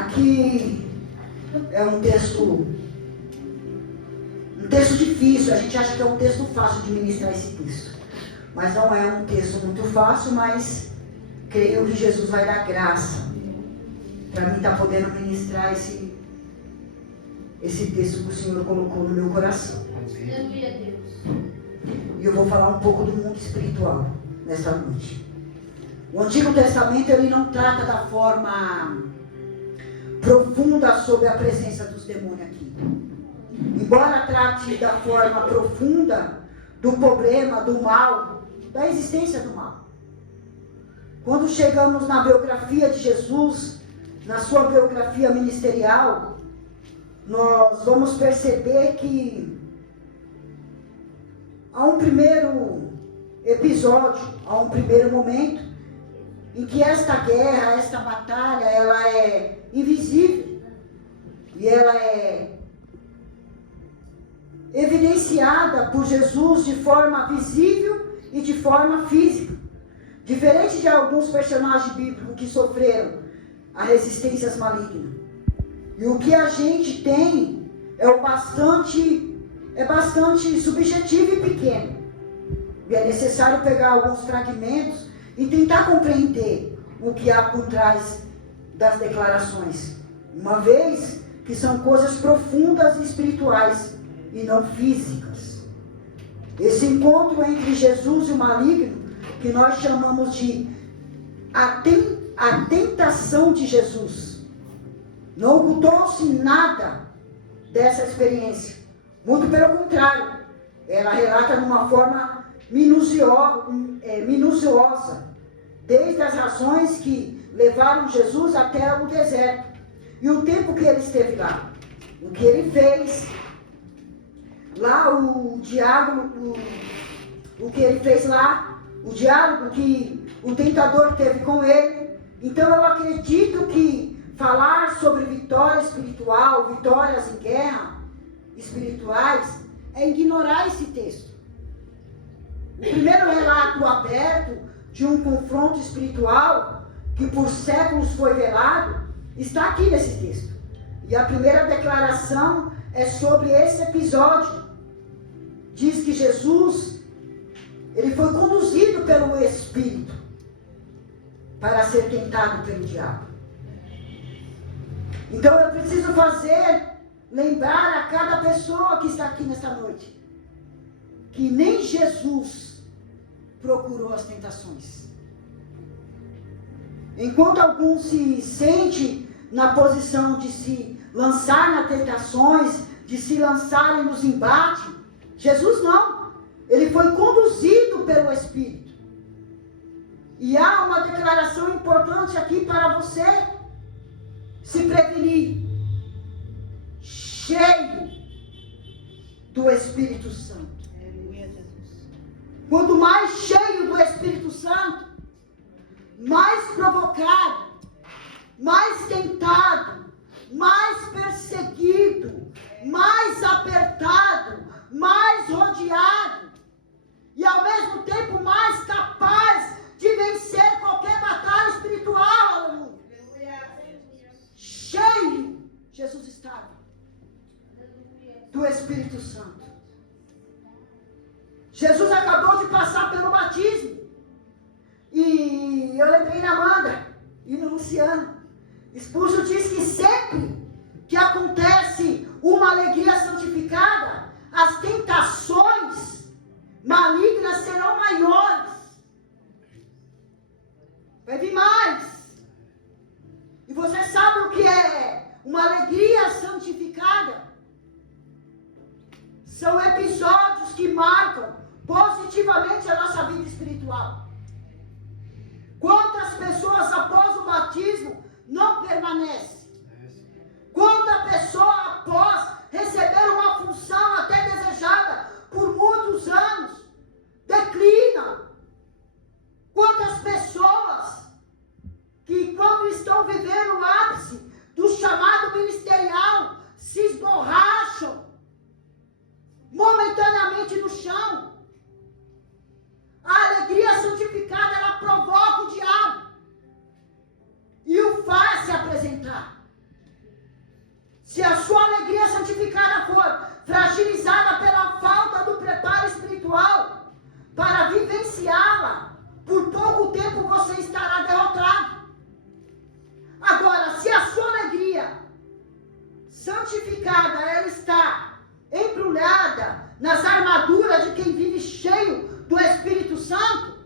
Aqui é um texto difícil. A gente acha que é um texto fácil de ministrar esse texto, mas não é um texto muito fácil, mas creio que Jesus vai dar graça para mim estar podendo ministrar esse texto que o Senhor colocou no meu coração. E eu vou falar um pouco do mundo espiritual nesta noite. O Antigo Testamento ele não trata da forma profunda sobre a presença dos demônios aqui. Embora trate da forma profunda do problema, do mal, da existência do mal. Quando chegamos na biografia de Jesus, na sua biografia ministerial, nós vamos perceber que há um primeiro episódio, há um primeiro momento, em que esta guerra, esta batalha, ela é invisível e ela é evidenciada por Jesus de forma visível e de forma física. Diferente de alguns personagens bíblicos que sofreram a resistências malignas. E o que a gente tem é bastante subjetivo e pequeno. E é necessário pegar alguns fragmentos e tentar compreender o que há por trás das declarações. Uma vez que são coisas profundas e espirituais e não físicas. Esse encontro entre Jesus e o maligno, que nós chamamos de a tentação de Jesus, não ocultou-se nada dessa experiência. Muito pelo contrário, ela relata de uma forma minuciosa, desde as razões que levaram Jesus até o deserto, e o tempo que ele esteve lá, o que ele fez, lá o diálogo que o tentador teve com ele. Então eu acredito que falar sobre vitória espiritual, vitórias em guerra espirituais, é ignorar esse texto. O primeiro relato aberto de um confronto espiritual, que por séculos foi velado, está aqui nesse texto. E a primeira declaração é sobre esse episódio. Diz que Jesus, ele foi conduzido pelo Espírito para ser tentado pelo diabo. Então eu preciso lembrar a cada pessoa que está aqui nesta noite, que nem Jesus procurou as tentações. Enquanto alguns se sentem na posição de se lançar nas tentações, de se lançarem nos embates, Jesus não. Ele foi conduzido pelo Espírito. E há uma declaração importante aqui para você se prevenir. Cheio do Espírito Santo. Quanto mais cheio do Espírito Santo, mais provocado, mais tentado, mais perseguido, mais apertado, mais rodeado, e ao mesmo tempo mais capaz de vencer qualquer batalha espiritual. Aleluia. Cheio, Jesus estava do Espírito Santo. Jesus acabou de passar pelo batismo. E eu lembrei na Amanda e no Luciano. Spurgeon diz que sempre que acontece uma alegria santificada, as tentações malignas serão maiores. Vai vir mais. E você sabe o que é uma alegria santificada? São episódios que marcam positivamente a nossa vida espiritual. Quantas pessoas após o batismo não permanecem? Quanta pessoa após receber uma função até desejada por muitos anos declina? Quantas pessoas que quando estão vivendo o ápice do chamado ministerial se esborracham momentaneamente no chão? A alegria santificada, ela provoca o diabo e o faz se apresentar. Se a sua alegria santificada for fragilizada pela falta do preparo espiritual para vivenciá-la, por pouco tempo você estará derrotado. Agora, se a sua alegria santificada, ela está embrulhada nas armaduras de quem vive cheio do Espírito Santo,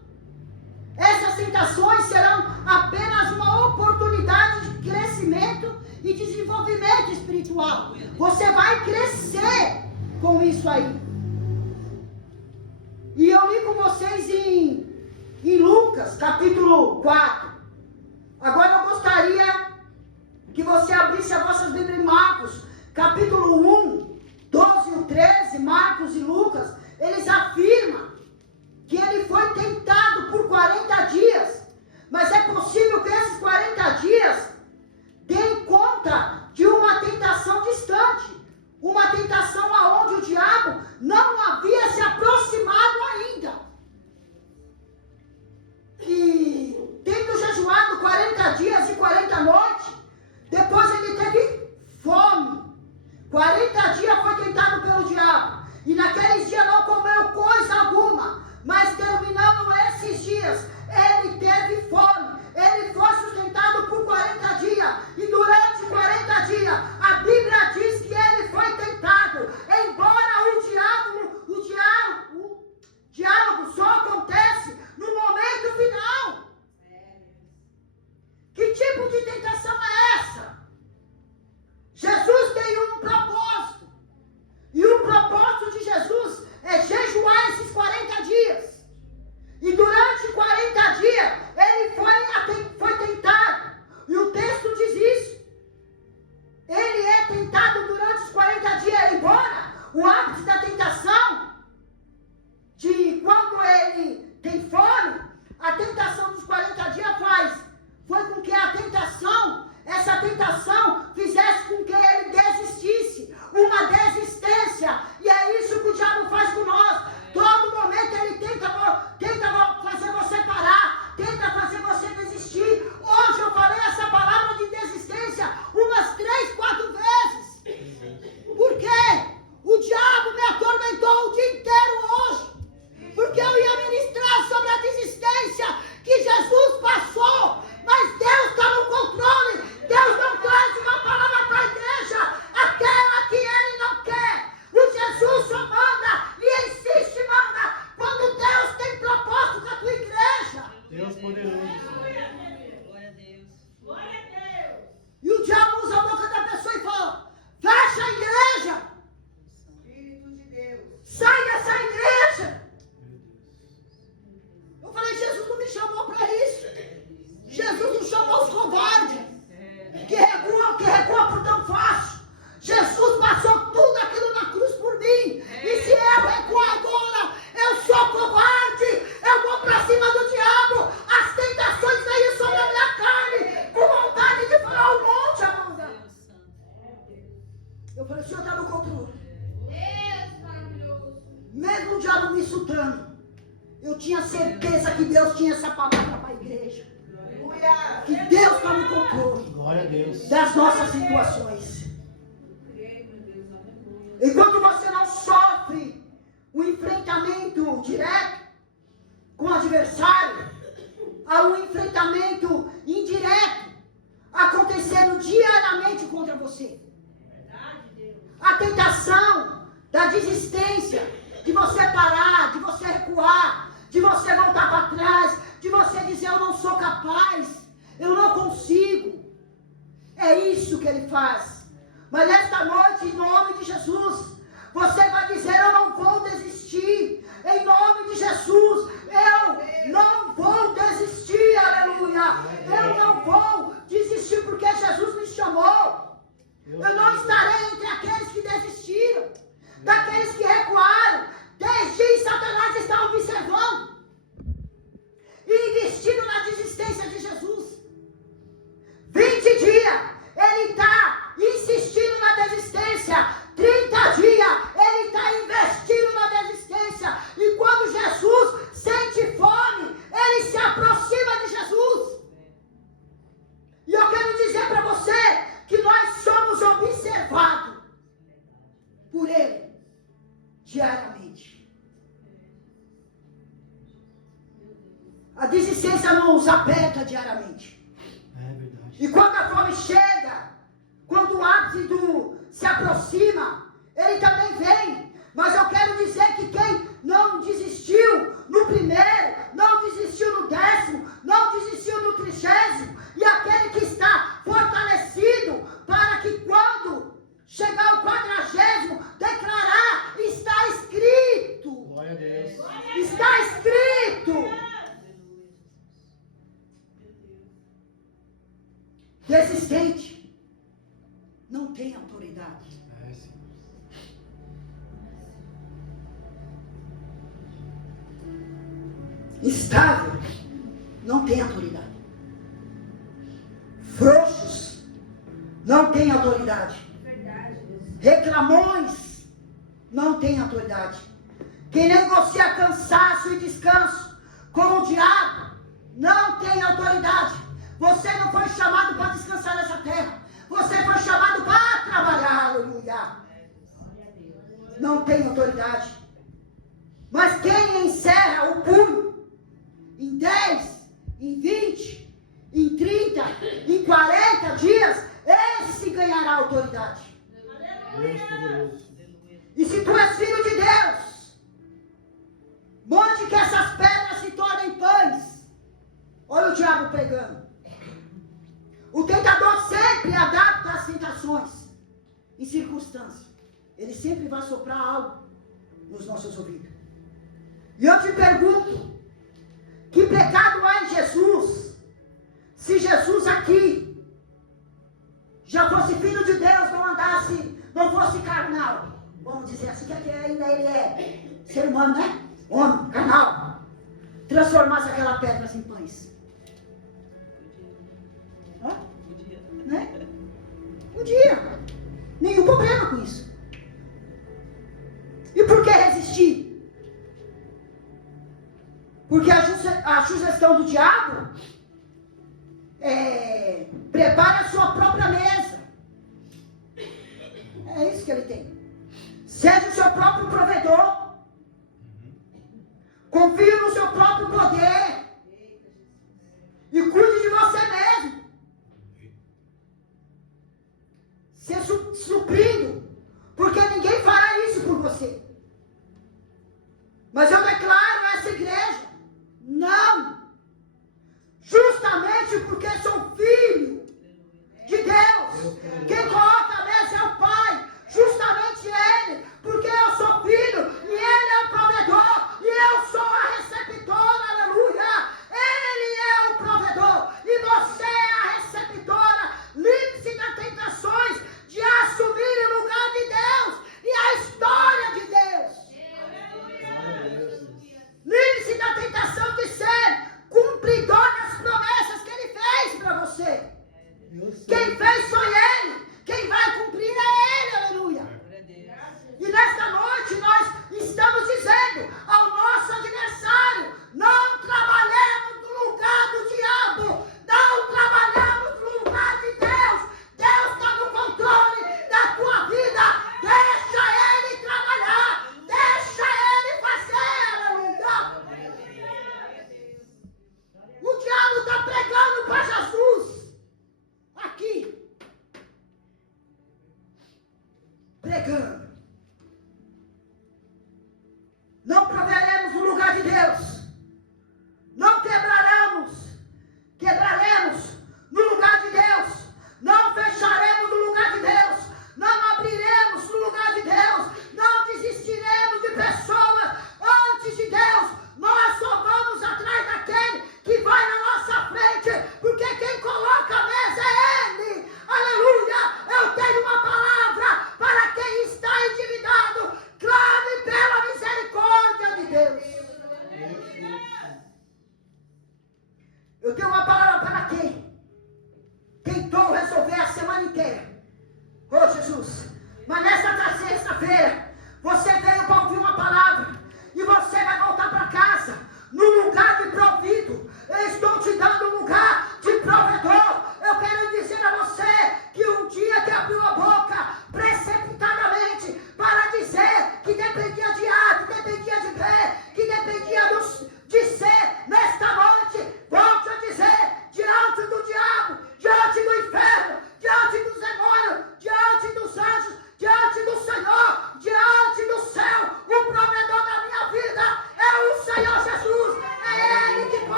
essas tentações serão apenas uma oportunidade de crescimento e desenvolvimento espiritual. Você vai crescer com isso aí. E eu li com vocês em Lucas, capítulo 4. Agora eu gostaria que você abrisse as vossas Bíblias em Marcos, capítulo 1, 12 e 13, Marcos e Lucas, eles afirmam que ele foi tentado por 40 dias. Mas é possível que esses 40 dias deem conta de uma tentação distante. Uma tentação aonde o diabo não havia se aproximado ainda. E tendo jejuado 40 dias e 40 noites, depois ele teve fome. 40 dias foi tentado pelo diabo. E naqueles dias não comeu coisa alguma. Mas terminando esses dias, ele teve fome. Ele foi sustentado por 40 dias. E durante 40 dias, a Bíblia diz que ele foi tentado. Embora o diálogo só acontece no momento final. Que tipo de tentação é essa? Jesus tem um propósito. E o propósito de Jesus é jejuar esses 40 dias. E durante 40 dias, ele foi tentado. E o texto diz isso. Ele é tentado durante os 40 dias, embora o ápice da tentação, de quando ele tem fome, a tentação dos 40 dias foi com que essa tentação fizesse com que ele desistisse. Uma desistência. E é isso que o diabo faz com nós. Todo momento ele tenta fazer você parar, tenta fazer você desistir. Hoje eu falei essa palavra de desistência umas 3, 4 vezes. Por quê? O diabo me atormentou o dia inteiro hoje. Porque eu ia ministrar sobre a desistência que Jesus passou. Mas Deus está no controle. Deus não traz uma palavra para a igreja aquela que ele não quer. O Jesus só manda e insiste, manda, quando Deus tem propósito com a tua igreja. Deus poderoso. Glória a Deus. Glória a Deus. E o diabo usa a boca da pessoa e fala: fecha a igreja. Espírito de Deus. Sai dessa igreja. Eu falei: Jesus não me chamou para isso. Jesus não chamou os covardes que recuam por tão fácil. Jesus passou tudo aquilo na cruz por mim. E se eu recuar agora, eu sou covarde. Eu vou para cima do diabo. As tentações vêm sobre a minha carne, com vontade de falar um monte, Amanda. Eu falei: o Senhor está no controle. Deus maravilhoso. Mesmo o diabo me insultando, eu tinha certeza que Deus tinha essa palavra para a igreja. Que Deus está no controle. Glória a Deus. Das nossas situações. Enquanto você não sofre o enfrentamento direto com o adversário, há um enfrentamento indireto acontecendo diariamente contra você. A tentação da desistência, de você parar, de você recuar, de você voltar para trás, de você dizer: eu não sou capaz, eu não consigo. É isso que ele faz. Mas esta noite, em nome de Jesus, você vai dizer: eu não vou desistir. Em nome de Jesus, eu não vou desistir. Aleluia. Eu não vou desistir porque Jesus me chamou. Eu não estarei entre aqueles que desistiram, daqueles que recuaram. Desde Satanás está observando e investindo na desistência de Jesus. 20 dias ele está insistindo na desistência. 30 dias ele está investindo na desistência. E quando Jesus sente fome, ele se aproxima de Jesus. E eu quero dizer para você que nós somos observados nos aperta diariamente. É verdade. E quando a fome chega, quando o ápice se aproxima, ele também vem. Mas eu quero dizer que quem não desistiu no primeiro, não desistiu no 10º, não desistiu no 30º, e aquele que está fortalecido para que quando chegar o 40º, declarar, está escrito. Glória a Deus. Está escrito. Desistente não tem autoridade. É, sim. Estável não tem autoridade. Frouxos não tem autoridade. Reclamões não tem autoridade. Quem negocia cansaço e descanso com o diabo não tem autoridade. Você não foi chamado para descansar nessa terra. Você foi chamado para trabalhar, aleluia. Não tem autoridade. Mas quem encerra o punho em 10, em 20, em 30, em 40 dias, esse ganhará autoridade. Deus poderoso. E se tu és filho de Deus, mande que essas pedras se tornem pães. Olha o diabo pregando. O tentador sempre adapta as tentações em circunstâncias. Ele sempre vai soprar algo nos nossos ouvidos. E eu te pergunto, que pecado há em Jesus? Se Jesus aqui já fosse filho de Deus, não fosse carnal, vamos dizer assim, que aqui ainda ele é ser humano, né? Homem, carnal. Transformasse aquela pedra em pães. Né? Podia. Nenhum problema com isso. E por que resistir? Porque a sugestão do diabo é: prepare a sua própria mesa. É isso que ele tem. Seja o seu próprio provedor. Confie no seu próprio poder. E cuide de você mesmo. Ser suprido. Porque ninguém fará isso por você. Mas eu declaro a essa igreja: não. Justamente porque sou filho de Deus. Quem coloca a mesa é o Pai. Justamente Ele. Porque eu sou filho e Ele é o provedor. E eu sou a receptora. Aleluia. Ele é o provedor. E você é a receptora. Livre-se das tentações de assumir o lugar de Deus e a história de Deus. Livre-se da tentação de ser cumpridor das promessas que Ele fez para você. Quem fez foi Ele. Quem vai cumprir é Ele. Aleluia. E nesta noite nós estamos dizendo ao nosso adversário: não trabalhemos no lugar do diabo. Não trabalhemos no lugar de Deus. Deus está no controle da tua vida. Deixa Ele trabalhar. Deixa Ele fazer. Aleluia. O diabo está pregando para Jesus. Aqui. Pregando. Não proveremos no lugar de Deus. Não quebraremos no lugar de Deus. Não fecharemos no lugar de Deus. Não abriremos no lugar de Deus. Não desistiremos de pessoas antes de Deus. Nós só vamos atrás daquele que vai na nossa frente, porque quem coloca a mesa é Ele. Aleluia. Eu tenho uma palavra para quem está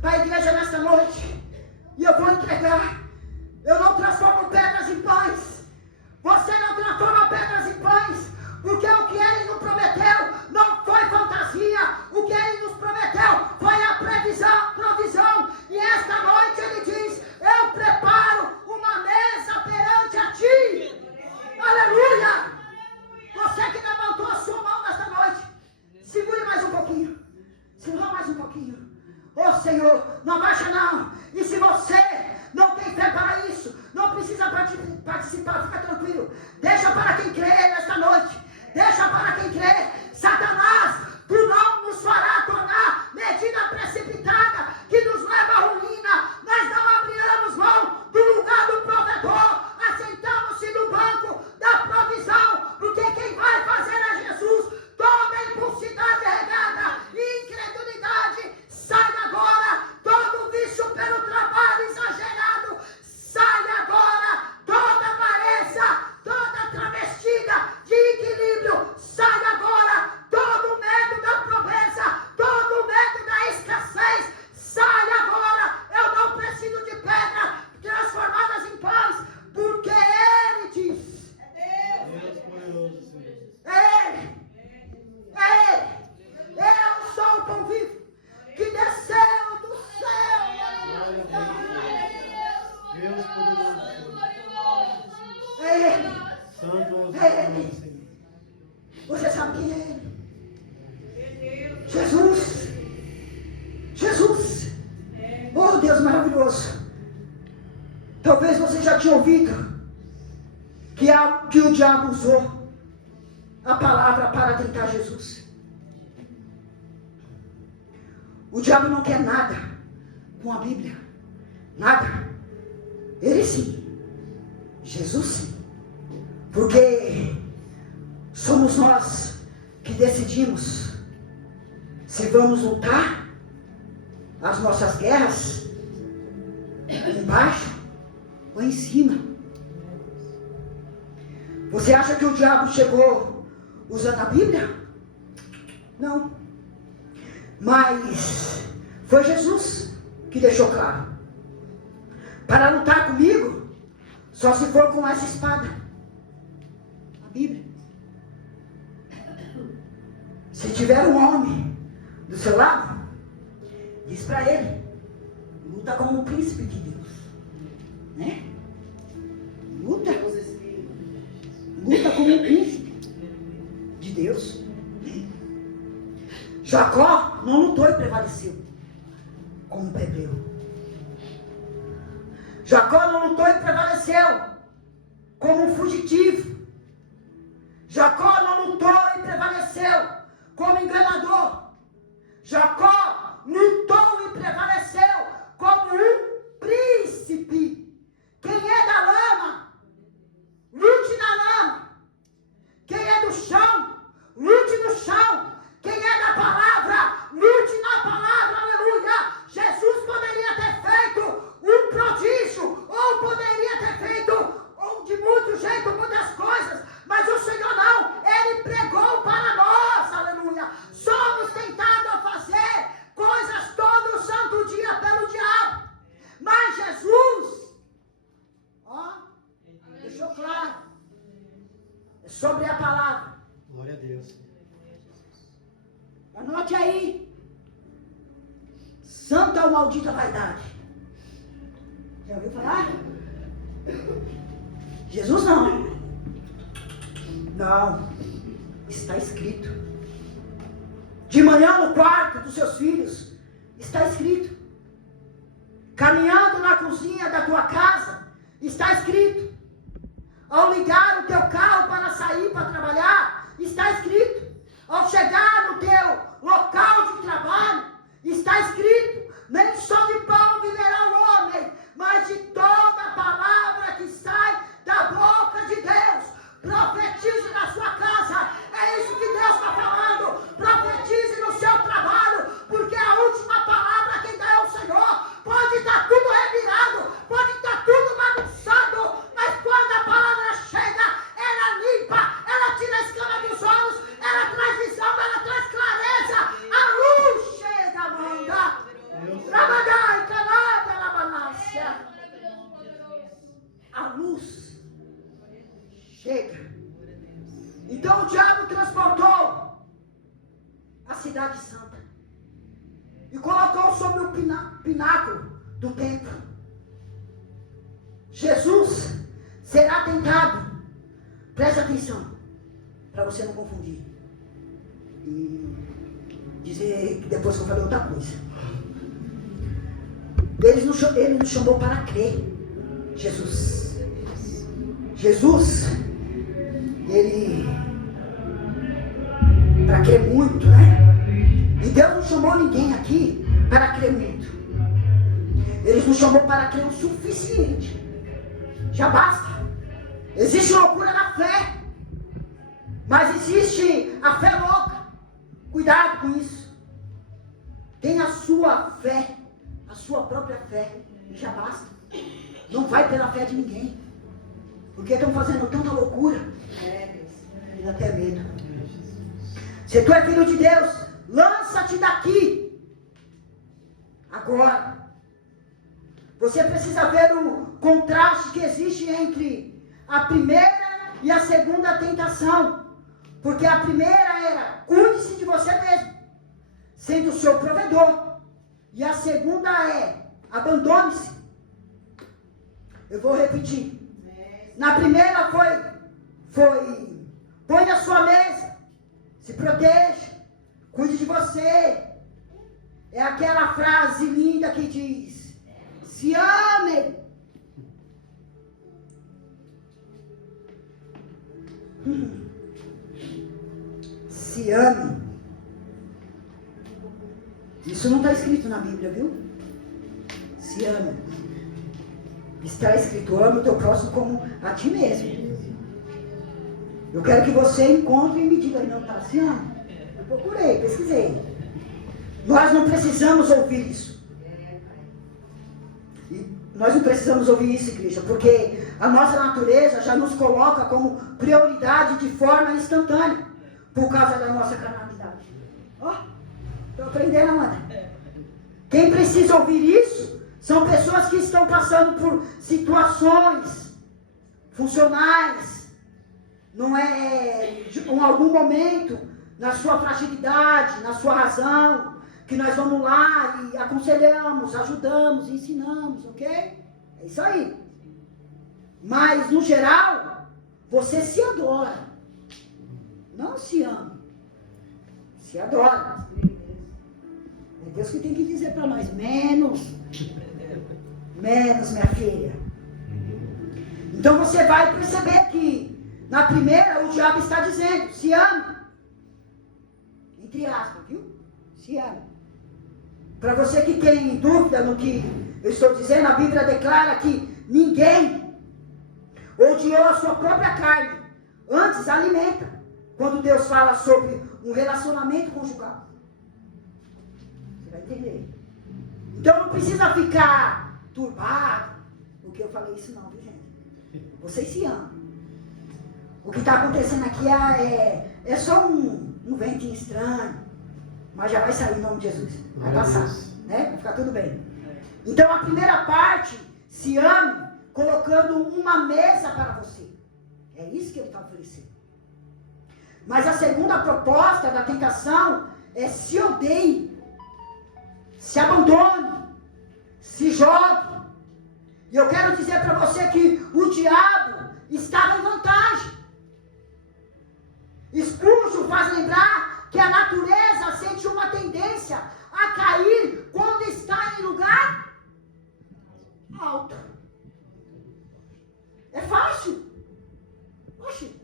para a igreja nesta noite. E eu vou entregar. Eu não transformo pedras em pães. Você não transforma pedras em pães. Porque o que Ele nos prometeu não foi fantasia. O que Ele nos prometeu foi a provisão. E esta noite Ele diz: eu preparo uma mesa perante a ti. Aleluia! Você que levantou a sua mão nesta noite, segure mais um pouquinho. Segura mais um pouquinho. Ô Senhor, não abaixa não. E se você não tem fé para isso, não precisa participar, fica tranquilo. Deixa para quem crê nesta noite. Deixa para quem crê. Satanás, tu não nos fará tornar medida precipitada que nos leva à ruína. Nós não abriremos mão do lugar do provedor. Assentamos-se no banco da provisão. Porque quem vai fazer é Jesus. Toda impulsidade regada e incredulidade sai agora. Todo vício pelo trabalho exagerado sai agora. Toda avareza, toda travestida de equilíbrio sai agora. Todo medo da pobreza, todo medo da escassez sai agora. Eu não preciso de pedras transformadas em pães, porque Ele diz. Deus poderoso, Senhor. Ele. Eu sou o pão vivo que desceu do céu. Deus poderoso, Senhor. É Ele. Santo é o É Senhor, Ele. Senhor. Você sabe quem é Ele? Jesus. Jesus. Oh, Deus maravilhoso. Talvez você já tinha ouvido que o diabo usou a palavra para tentar Jesus. O diabo não quer nada com a Bíblia. Nada. Ele sim. Jesus sim. Porque somos nós que decidimos se vamos lutar as nossas guerras embaixo ou em cima. Você acha que o diabo chegou usando a Bíblia? Não. Mas foi Jesus que deixou claro: para lutar comigo, só se for com essa espada, a Bíblia. Se tiver um homem do seu lado, diz para ele: luta como um príncipe de Deus, né? Luta como um príncipe de Deus. Jacó não lutou e prevaleceu como um plebeu. Jacó não lutou e prevaleceu como um fugitivo. Jacó não lutou e prevaleceu como enganador. Jacó lutou e prevaleceu como um príncipe. Quem é da lama, lute na lama. Quem é do chão, lute no chão. Quem é da palavra, lute na palavra, aleluia. Jesus poderia ter feito um prodígio, ou poderia ter feito de muito jeito, muitas coisas, mas o Senhor não. Ele pregou para nós, aleluia. Somos tentados a fazer coisas todo santo dia pelo diabo, mas Jesus, deixou claro, sobre a palavra. Glória a Deus. Anote aí: santa ou maldita vaidade. Já ouviu falar? Jesus não. Não. Está escrito. De manhã no quarto dos seus filhos, está escrito. Caminhando na cozinha da tua casa, está escrito. Ao ligar o teu carro para sair para trabalhar, está escrito. Ao chegar no teu local de trabalho, está escrito: nem só de pão viverá o homem, mas de toda palavra que sai da boca de Deus. Profetize na sua casa. É isso que Deus está falando. Profetize no seu trabalho, porque a última palavra quem dá é o Senhor. Pode estar tudo revirado, pode estar tudo bagunçado, mas quando a palavra chega, ela limpa, ela tira a escama dos olhos, ela traz visão, ela traz clareza. A luz chega. pináculo do templo. Jesus será tentado. Presta atenção, para você não confundir. E dizer que depois que eu falei outra coisa. Ele nos chamou para crer. Jesus, ele para crer muito, né? E Deus não chamou ninguém aqui para crer muito. Ele nos chamou para crer o suficiente. Já basta. Existe loucura na fé, mas existe a fé louca. Cuidado com isso. Tenha a sua fé, a sua própria fé, e já basta. Não vai pela fé de ninguém, porque estão fazendo tanta loucura, e dá até medo. Se tu é filho de Deus, lança-te daqui, agora. Você precisa ver o contraste que existe entre a primeira e a segunda tentação. Porque a primeira era, cuide-se de você mesmo, sendo o seu provedor. E a segunda é, abandone-se. Eu vou repetir. Na primeira foi, põe na sua mesa, se proteja, cuide de você. É aquela frase linda que diz, se ame. Se ame. Isso não está escrito na Bíblia, viu? Se ame. Está escrito, ame o teu próximo como a ti mesmo. Eu quero que você encontre e me diga, não está se ama. Eu procurei, pesquisei. Nós não precisamos ouvir isso. Nós não precisamos ouvir isso, igreja, porque a nossa natureza já nos coloca como prioridade de forma instantânea, por causa da nossa carnalidade. Ó, estou aprendendo, Amanda. Quem precisa ouvir isso são pessoas que estão passando por situações funcionais, não é em algum momento, na sua fragilidade, na sua razão, que nós vamos lá e aconselhamos, ajudamos, ensinamos, ok? É isso aí. Mas, no geral, você se adora. Não se ama. Se adora. É Deus que tem que dizer para nós, menos, minha filha. Então você vai perceber que, na primeira, o diabo está dizendo, se ama. Entre aspas, viu? Se ama. Para você que tem dúvida no que eu estou dizendo, a Bíblia declara que ninguém odiou a sua própria carne, antes alimenta, quando Deus fala sobre um relacionamento conjugal. Você vai entender. Então não precisa ficar turbado, porque eu falei isso não, viu, gente? Vocês se amam. O que está acontecendo aqui é só um ventinho estranho. Mas já vai sair em nome de Jesus. Vai passar, né? Vai ficar tudo bem. Então a primeira parte, se ame, colocando uma mesa para você. É isso que ele está oferecendo. Mas a segunda proposta da tentação é se odeie, se abandone, se jogue. E eu quero dizer para você que o diabo estava em vantagem. Spurgeon faz lembrar que a natureza sente uma tendência a cair quando está em lugar alto. É fácil. Oxe,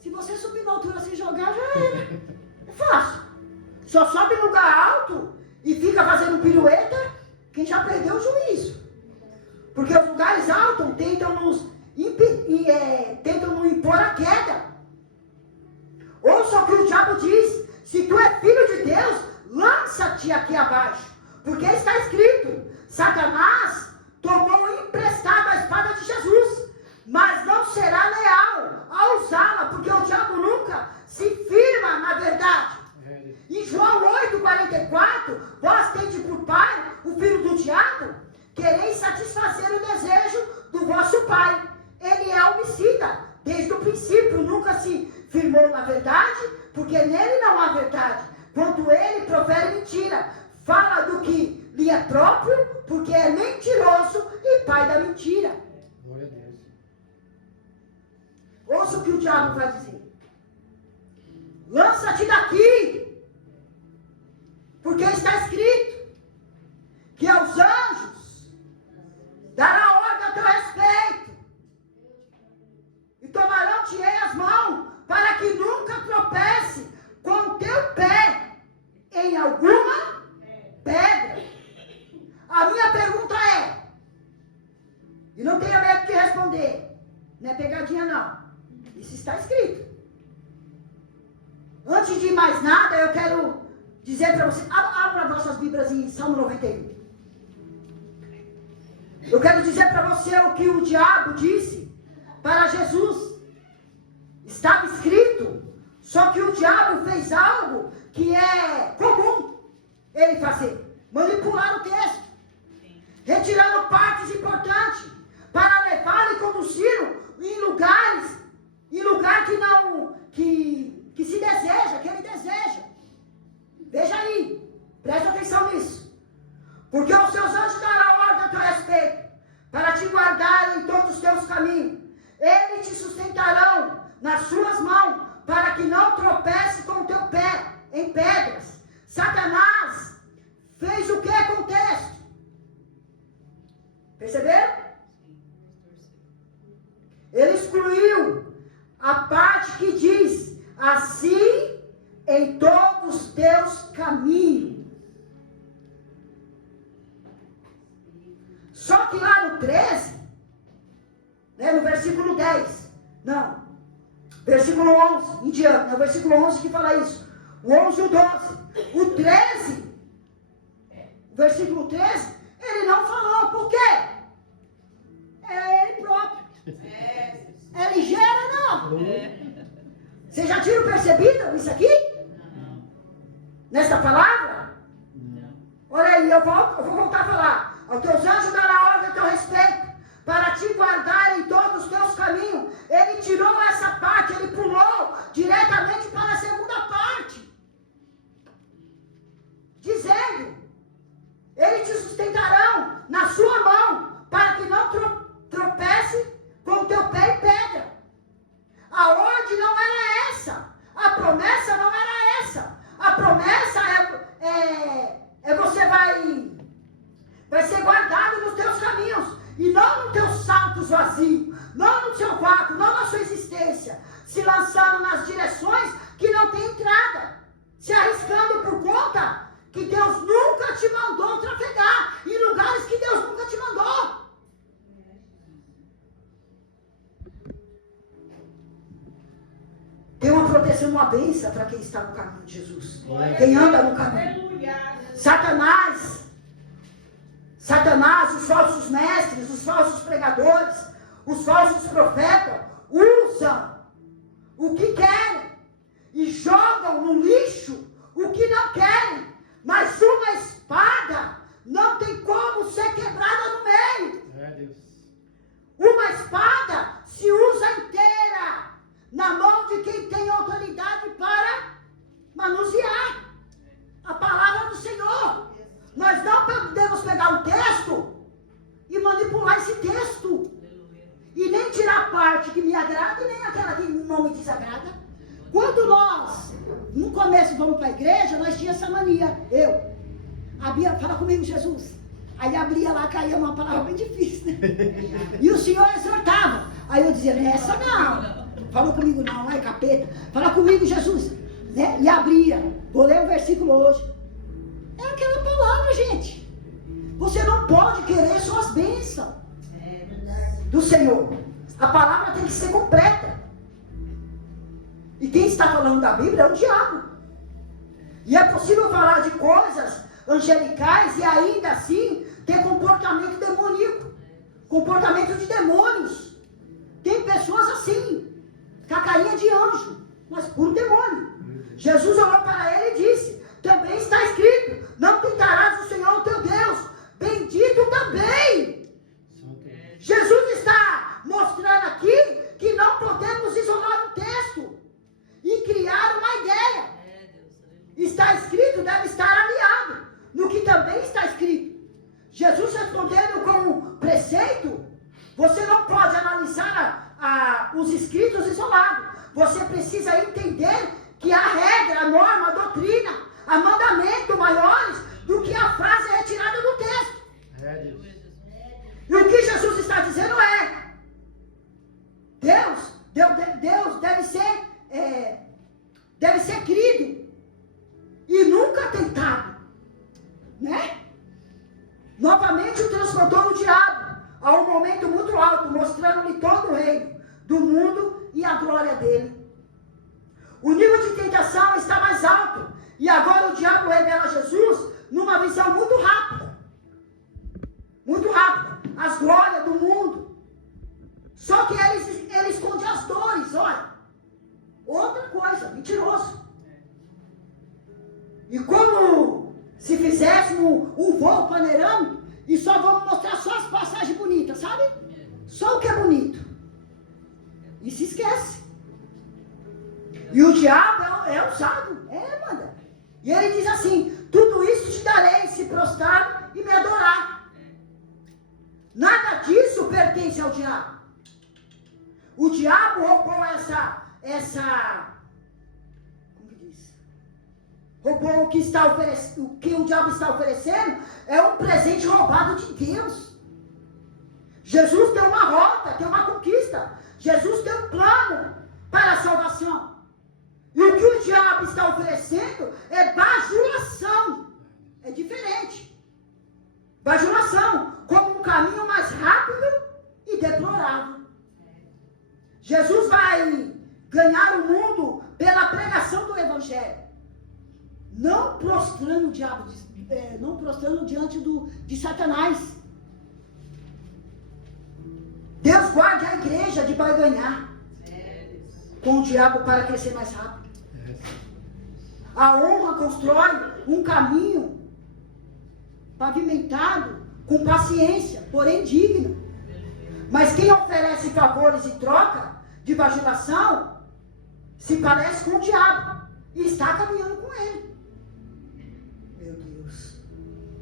se você subir na altura sem jogar, já era. É fácil. Só sobe em lugar alto e fica fazendo pirueta quem já perdeu o juízo. Porque os lugares altos tentam nos impor a queda. Ouça o que o diabo diz. Se tu é filho de Deus, lança-te aqui abaixo. Porque está escrito, Satanás tomou emprestado a espada de Jesus, mas não será leal a usá-la, porque o diabo nunca se firma na verdade. Em João 8,44, vós tendes por pai o filho do diabo, quereis satisfazer o desejo do vosso pai. Ele é homicida, desde o princípio nunca se firmou na verdade, porque nele não há verdade. Quanto ele profere mentira, fala do que lhe é próprio, porque é mentiroso e pai da mentira. Glória a Deus. Ouça o que o diabo vai dizer. Lança-te daqui, porque está escrito que aos anjos dará ordem a teu respeito e tomarão-te as mãos para que nunca tropece com o teu pé em alguma pedra. A minha pergunta é, e não tenha medo de responder, não é pegadinha não, isso está escrito. Antes de mais nada, eu quero dizer para você, abra vossas Bíblias em Salmo 91. Eu quero dizer para você o que o diabo disse para Jesus. Estava escrito, só que o diabo fez algo que é comum ele fazer. Manipular o texto, retirando partes importantes, para levá-lo e conduzi-lo em lugar que não, que se deseja, que ele deseja. Veja aí, preste atenção nisso. Porque os seus anjos darão ordem a teu respeito, para te guardar em todos os teus caminhos. Eles te sustentarão nas suas mãos, para que não tropece com o teu pé em pedras. Satanás fez o que com o texto? Perceberam? Ele excluiu a parte que diz, assim em todos os teus caminhos. Só que lá no 13, né, no versículo 10, não, versículo 11 em diante, é o versículo 11 que fala isso, o 11 e o 12, o 13, o versículo 13, ele não falou, por quê? É ele próprio. É ligeira, não. Vocês já tinham percebido isso aqui? Nesta palavra? Olha aí, eu vou voltar a falar. Aos teus anjos dará ordem a teu respeito, para te guardar em todos os teus caminhos. Ele tirou essa parte, ele pulou diretamente para a segunda parte. Dizendo, eles te sustentarão na sua mão, para que não tropece com o teu pé em pedra. A ordem não era essa. A promessa não era essa. A promessa é você vai ser guardado nos teus caminhos. E não nos teus saltos vazios. Não no seu vácuo, não na sua existência. Se lançando nas direções que não tem entrada. Se arriscando por conta que Deus nunca te mandou trafegar. Em lugares que Deus nunca te mandou. Tem uma proteção, uma bênção para quem está no caminho de Jesus. Quem anda no caminho. Satanás, os falsos mestres, os falsos pregadores, os falsos profetas, usam o que querem e jogam no lixo o que não querem. Mas uma espada não tem como ser quebrada no meio. Uma espada se usa inteira na mão de quem tem autoridade para manusear a palavra do Senhor. Nós não podemos pegar um texto e manipular esse texto. E nem tirar a parte que me agrada e nem aquela que não me desagrada. Quando nós, no começo, vamos para a igreja, nós tínhamos essa mania. Eu, abria, fala comigo, Jesus. Aí abria lá, caía uma palavra bem difícil, né? E o Senhor exortava. Aí eu dizia, essa não. Falou comigo não, é capeta. Fala comigo, Jesus. Né? E abria. Vou ler o versículo hoje. É aquela palavra, gente. Você não pode querer só as bênçãos do Senhor. A palavra tem que ser completa. E quem está falando da Bíblia é o diabo. E é possível falar de coisas angelicais e ainda assim ter comportamento demoníaco. Comportamento de demônios. Tem pessoas assim, com a carinha de anjo, mas puro demônio. Jesus olhou para ele e disse, também está escrito, não tentarás o Senhor teu Deus. Bendito também. Jesus está mostrando aqui que não podemos isolar um texto e criar uma ideia. Está escrito, deve estar aliado no que também está escrito. Jesus respondendo com um preceito, você não pode analisar os escritos isolados. Você precisa entender que há regra, a norma, a doutrina, há mandamento maiores do que a frase retirada do texto. E o que Jesus está dizendo é: Deus deve ser querido e nunca tentado, né? Novamente o transportou no diabo a um momento muito alto, mostrando-lhe todo o reino do mundo e a glória dele. O nível de tentação está mais alto, e agora o diabo revela Jesus numa visão muito rápida, as glórias do mundo. Só que ele esconde as dores, olha. Outra coisa, mentiroso. E como se fizéssemos um voo panorâmico e só vamos mostrar só as passagens bonitas, sabe? Só o que é bonito. E se esquece. E o diabo é usado. Manda. E ele diz assim: tudo isso te darei se prostrar e me adorar. Nada disso pertence ao diabo. O diabo roubou como que diz? Roubou o que o diabo está oferecendo é um presente roubado de Deus. Jesus tem uma rota, tem uma conquista. Jesus tem um plano para a salvação. E o que o diabo está oferecendo é bajulação. É diferente. Bajulação, como um caminho mais rápido e deplorável. Jesus vai ganhar o mundo pela pregação do Evangelho. Não prostrando o diabo, não prostrando diante de Satanás. Deus guarde a igreja de barganhar com o diabo para crescer mais rápido. A honra constrói um caminho pavimentado com paciência, porém digno. Mas quem oferece favores em troca de bajulação se parece com o diabo e está caminhando com ele. Meu Deus.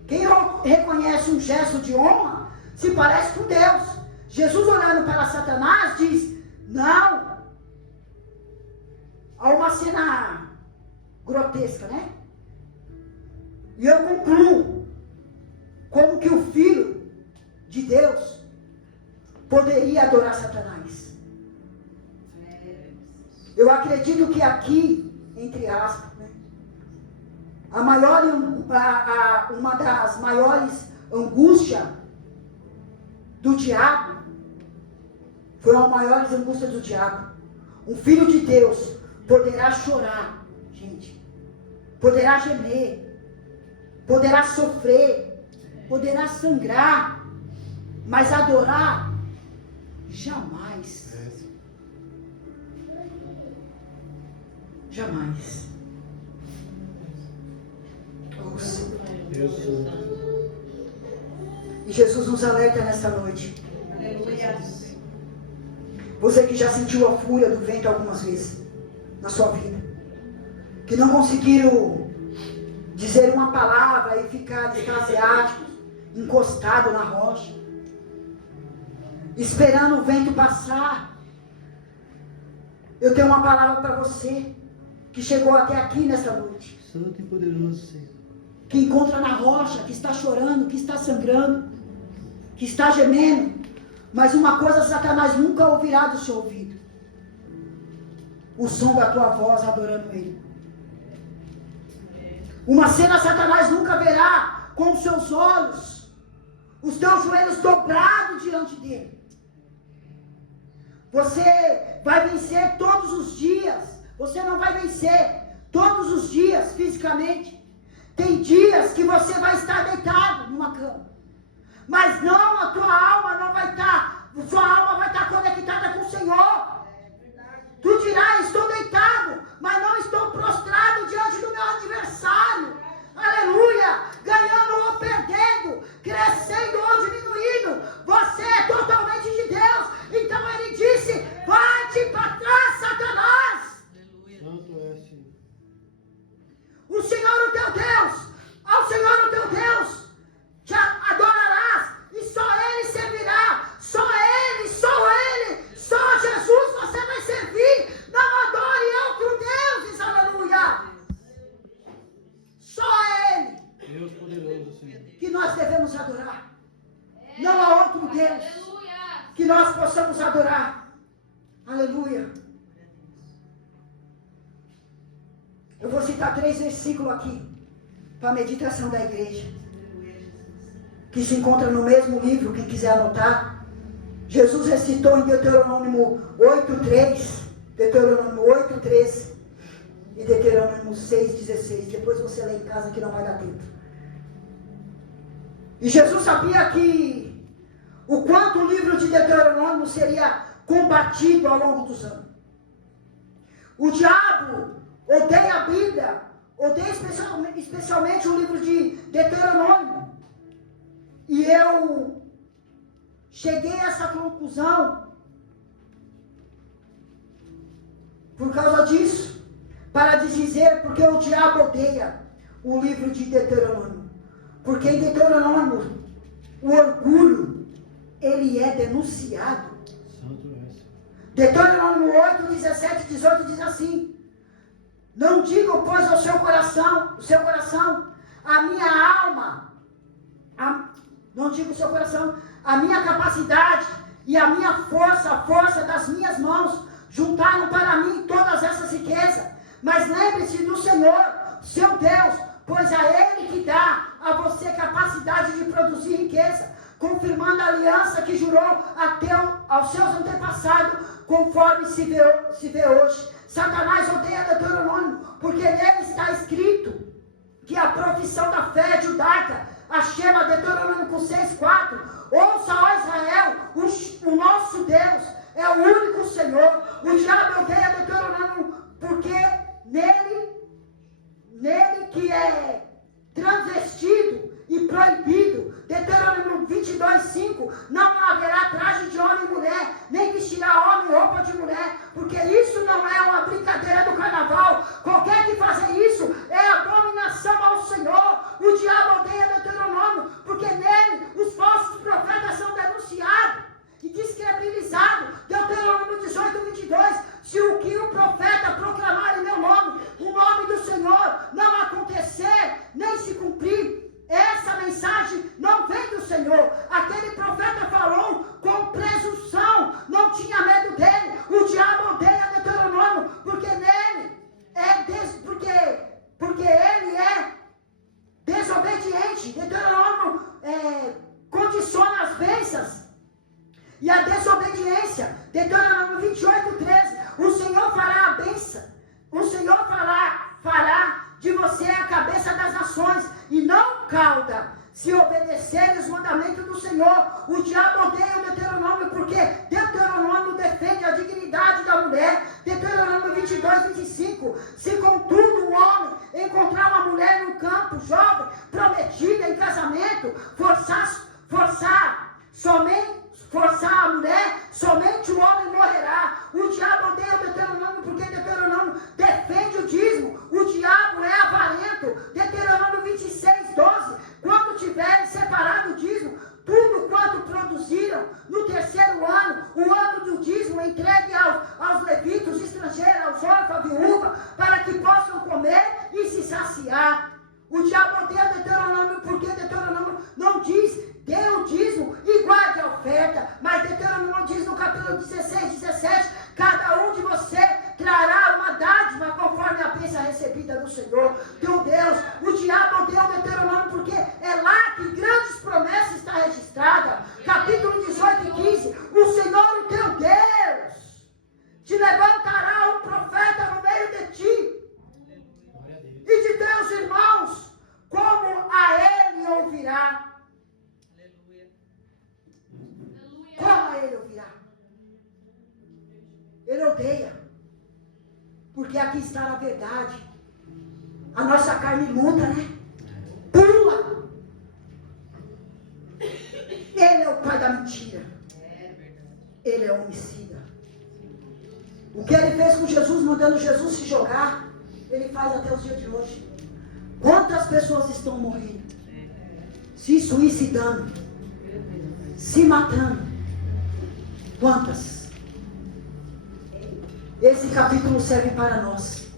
Quem reconhece um gesto de honra se parece com Deus. Jesus, olhando para Satanás, diz: não. Há uma cena grotesca, né? E eu concluo como que o Filho de Deus poderia adorar Satanás. Eu acredito que aqui, entre aspas, né, uma das maiores angústias do diabo foi a maior angústia do diabo. Um filho de Deus poderá chorar, gente, poderá gemer, poderá sofrer, poderá sangrar, mas adorar jamais. Jamais. Ouça. E Jesus nos alerta nesta noite. Aleluia. Você que já sentiu a fúria do vento algumas vezes na sua vida, que não conseguiram dizer uma palavra e ficar extasiáticos, encostado na rocha, esperando o vento passar. Eu tenho uma palavra para você que chegou até aqui nesta noite. Santo e poderoso, Senhor. Que encontra na rocha, que está chorando, que está sangrando, que está gemendo. Mas uma coisa Satanás nunca ouvirá do seu ouvido: o som da tua voz adorando ele. Uma cena Satanás nunca verá com os seus olhos, os teus joelhos dobrados diante dele. Você vai vencer todos os dias. Você não vai vencer todos os dias fisicamente. Tem dias que você vai estar deitado numa cama, mas não, a tua alma não vai estar, sua alma vai estar conectada com o Senhor. Tu dirás: estou deitado, mas não estou prostrado diante do meu adversário. Aleluia! Ganhando ou perdendo, crescendo ou diminuindo, você é totalmente de Deus. Então ele disse: vai-te para trás, Satanás. Santo é, Senhor. O Senhor o teu Deus, ao Senhor o teu Deus, te adorarás nós devemos adorar. Não há outro Deus que nós possamos adorar. Aleluia. Eu vou citar 3 versículos aqui para a meditação da igreja, que se encontra no mesmo livro, quem quiser anotar. Jesus recitou em Deuteronômio 8:3, Deuteronômio 8:3 e Deuteronômio 6:16. Depois você lê em casa que não vai dar tempo. E Jesus sabia que o quanto o livro de Deuteronômio seria combatido ao longo dos anos. O diabo odeia a Bíblia, odeia especialmente o livro de Deuteronômio. E eu cheguei a essa conclusão por causa disso, para dizer porque o diabo odeia o livro de Deuteronômio. Porque em Deuteronômio, o orgulho, ele é denunciado. Deuteronômio 8, 17 e 18 diz assim: não digo, pois, ao seu coração, a minha alma, não digo o seu coração, a minha capacidade e a minha força, a força das minhas mãos, juntaram para mim todas essas riquezas. Mas lembre-se do Senhor, seu Deus, pois é Ele que dá a você capacidade de produzir riqueza, confirmando a aliança que jurou aos seus antepassados, conforme se vê hoje. Satanás odeia Deuteronômio, porque nele está escrito que a profissão da fé judaica, a Shema, Deuteronômio 6:4, ouça, ó Israel, o nosso Deus é o único Senhor. O diabo odeia Deuteronômio porque nele que é transvestido e proibido. Deuteronômio 22:5, não haverá traje de homem e mulher, nem vestirá homem roupa de mulher, porque isso não é uma brincadeira do carnaval. Qualquer que fazer isso é abominação ao Senhor. O diabo odeia Deuteronômio, porque nele os falsos profetas são denunciados e descredibilizados. Deuteronômio 18:22, se o que o profeta proclamar em meu nome, o nome do Senhor, não acontecer, nem se cumprir, essa mensagem não vem do Senhor. Aquele profeta falou com presunção, não tinha medo dele. O diabo odeia Deuteronômio, porque nele porque ele é desobediente. Deuteronômio condiciona as bênçãos e a desobediência. Deuteronômio 28:13, o Senhor fará a bênção, o Senhor fará de você a cabeça das nações e não cauda, se obedecer os mandamentos do Senhor. O diabo odeia o Deuteronômio porque Deuteronômio defende a dignidade da mulher. Deuteronômio 22:25, se contudo um homem encontrar uma mulher no campo, jovem, prometida em casamento, forçar a mulher, somente o homem morrerá. O diabo odeia o Deuteronômio porque Deuteronômio defende o dízimo. O diabo é avarento. Deuteronômio 26:12, quando tiverem separado o dízimo, tudo quanto produziram no terceiro ano, o ano do dízimo, entregue aos levitas, estrangeiros, aos órfãos, viúvas, para que possam comer e se saciar. O diabo odeia Deuteronômio porque Deuteronômio não diz dê o dízimo e guarde a oferta, mas Deuteronômio diz no capítulo 16:17, cada um de você trará uma dádiva conforme a bênção recebida do Senhor, teu Deus. O diabo odeia o Deuteronômio porque é lá que grandes promessas estão registradas. Capítulo 18:15, o Senhor, o teu Deus, te levantará um profeta no meio de ti e de teus irmãos, como a ele ouvirá. Como a ele ouvirá? Ele odeia, porque aqui está a verdade. A nossa carne luta, né? Pula. Ele é o pai da mentira. Ele é homicida. O que ele fez com Jesus, mandando Jesus se jogar, ele faz até os dias de hoje. Quantas pessoas estão morrendo? Se suicidando, se matando. Quantas? Esse capítulo serve para nós.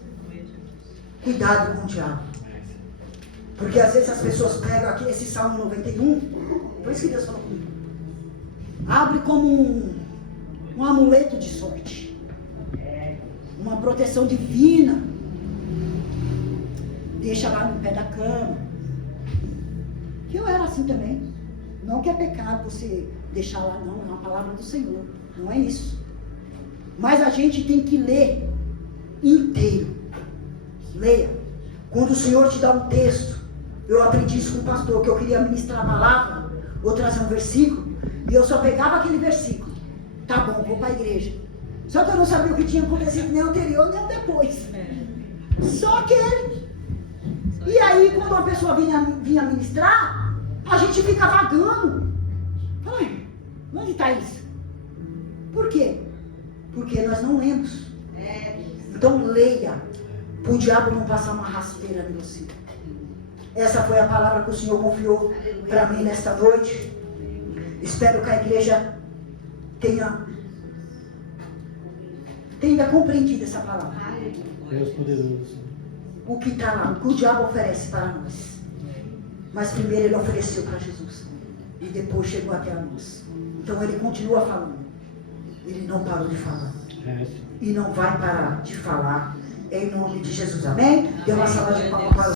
Cuidado com o diabo. Porque às vezes as pessoas pegam aqui esse Salmo 91, por isso que Deus falou comigo. Abre como um amuleto de sorte. Uma proteção divina. Deixa lá no pé da cama. Que eu era assim também. Não que é pecado você deixar lá, não. É uma palavra do Senhor. Não é isso. Mas a gente tem que ler inteiro. Leia. Quando o Senhor te dá um texto, eu aprendi isso com o pastor, que eu queria ministrar a palavra, ou trazer um versículo, e eu só pegava aquele versículo. Tá bom, vou para a igreja. Só que eu não sabia o que tinha acontecido nem anterior, nem depois. Só aquele. E aí, quando uma pessoa vinha ministrar, a gente fica vagando. Falei, onde está isso? Por quê? Porque nós não lemos. Então leia, para o diabo não passar uma rasteira em você. Essa foi a palavra que o Senhor confiou para mim nesta noite. Espero que a igreja tenha compreendido essa palavra. Deus poderoso. O que está lá, o que o diabo oferece para nós. Mas primeiro ele ofereceu para Jesus. E depois chegou até a nós. Então ele continua falando. Ele não parou de falar. E não vai parar de falar. Em nome de Jesus. Amém? Dê uma salva de palmas para